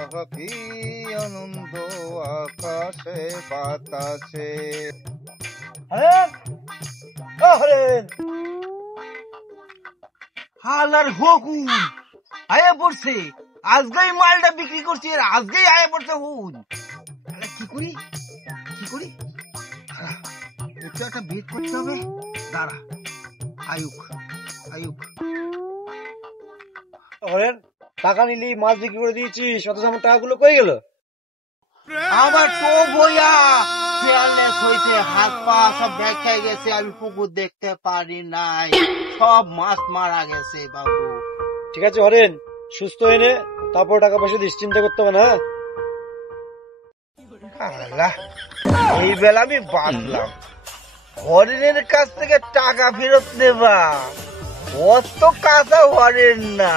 আহা কি আনন্দ আকাশে বাতাসে। হালার হকুন আয়া পড়ছে, আজকেই মালটা বিক্রি করছি, আর আজকেই আয়া পড়ছে হুন। কি করি কি করি, একটা বেট করতে হবে। দাঁড়া, আয়ুক আয়ুক হরেন, টাকা নিলি, মাছ বিক্রি করে দিয়েছিস, অথচ আমার টাকাগুলো কই গেল? আমার তো বইয়া ফেয়ারলেস হয়েছে, হাত পা সব দেখাই গেছে, আমি পুকুর দেখতে পারি নাই, সব মাছ মারা গেছে বাবু। ঠিক আছে হরেন, সুস্থ হয়ে নে, তারপর টাকা পয়সা দিস, চিন্তা করতে হবে না। আল্লাহ, এই বেলা আমি বাঁচলাম। হরিণের কাছ থেকে টাকা ফেরত নেবা, অত কাঁচা হরেন না।